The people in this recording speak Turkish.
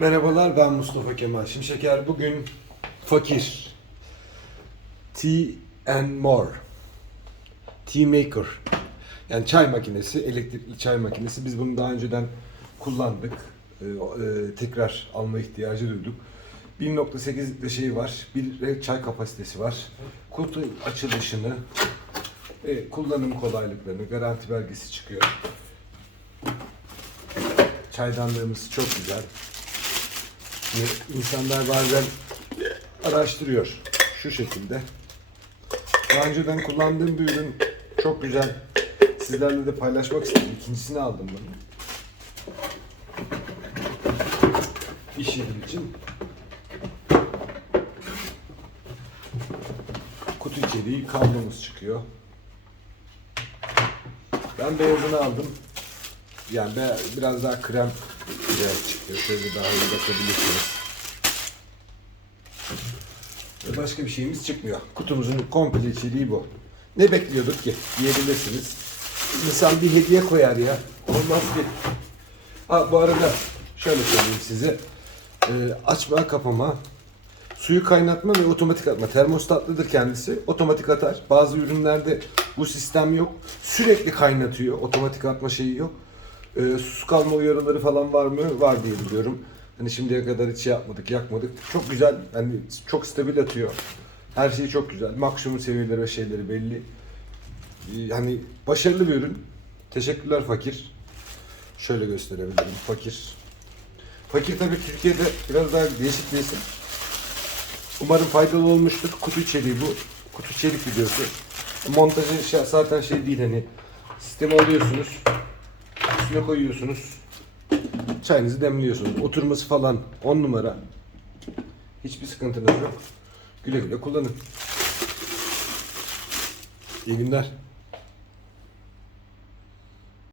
Merhabalar ben Mustafa Kemal Şimşeker. Bugün fakir. Tea and More. Tea Maker. Yani çay makinesi, elektrikli çay makinesi. Biz bunu daha önceden kullandık. Ee, e, tekrar alma ihtiyacı duyduk. 1.8 litre şeyi var. Bir çay kapasitesi var. Kutu açılışını, e, kullanım kolaylıklarını, garanti belgesi çıkıyor. Çaydanlığımız çok güzel. Şimdi insanlar bazen araştırıyor şu şekilde. Daha önceden kullandığım bir ürün çok güzel. Sizlerle de paylaşmak istedim. İkincisini aldım bunu. İş yeri için. Kutu içeriği kablomuz çıkıyor. Ben beyazını aldım. Yani be- biraz daha krem beyaz çıkıyor. Şöyle daha iyi bakabilirsiniz. Başka bir şeyimiz çıkmıyor. Kutumuzun komple içeriği bu. Ne bekliyorduk ki diyebilirsiniz. İnsan bir hediye koyar ya. Olmaz ki. Ha bu arada şöyle söyleyeyim size. Ee, açma kapama, suyu kaynatma ve otomatik atma. Termostatlıdır kendisi. Otomatik atar. Bazı ürünlerde bu sistem yok. Sürekli kaynatıyor. Otomatik atma şeyi yok. Ee, sus kalma uyarıları falan var mı? Var diye biliyorum. Hani şimdiye kadar hiç şey yapmadık, yakmadık. Çok güzel. Hani çok stabil atıyor. Her şey çok güzel. Maksimum seviyeleri ve şeyleri belli. Ee, hani başarılı bir ürün. Teşekkürler fakir. Şöyle gösterebilirim. Fakir. Fakir tabii Türkiye'de biraz daha değişik bir isim. Umarım faydalı olmuştur. Kutu içeriği bu. Kutu içerik videosu. Montajı şey- zaten şey değil hani. Sistemi alıyorsunuz. Üstüne koyuyorsunuz. Çayınızı demliyorsunuz. Oturması falan 10 numara. Hiçbir sıkıntınız yok. Güle güle kullanın. İyi günler.